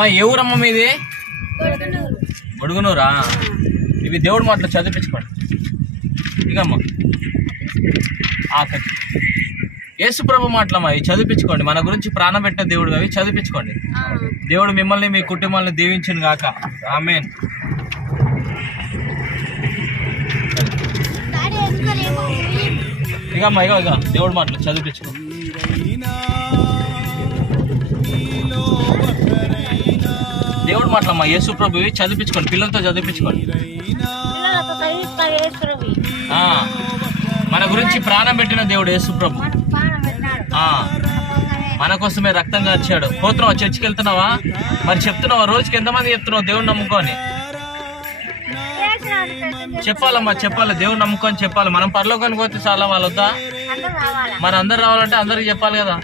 అమ్మా ఏ ఊరమ్మ మీది? గొడుగునూరా? ఇవి దేవుడి మాటలు చదివించుకోండి. ఇకమ్మా యేసు ప్రభు మాటలమ్మా ఇవి చదివించుకోండి. మన గురించి ప్రాణం పెట్టిన దేవుడు అవి చదివించుకోండి. దేవుడు మిమ్మల్ని మీ కుటుంబాలను దీవించును గాక. ఆమేన్. ఇకమ్మా ఇక దేవుడి మాటలు చదివించుకో. దేవుడి మాటలమ్మా యేసు ప్రభు చదివించుకోండి. పిల్లలతో చదివించుకోండి. మన గురించి ప్రాణం పెట్టిన దేవుడు యేసు ప్రభు. మన కోసమే రక్తం కార్చాడు. పోతున్నావా? చర్చికి వెళ్తున్నావా? మరి చెప్తున్నావా? రోజుకి ఎంతమంది చెప్తున్నావు దేవుడు నమ్ముకొని? చెప్పాలమ్మా, చెప్పాలి. దేవుడు నమ్ముకొని చెప్పాలి. మనం పరలోకానికి పోతే చాలా వాళ్ళొద్దా? మరి అందరు రావాలంటే అందరికి చెప్పాలి కదా.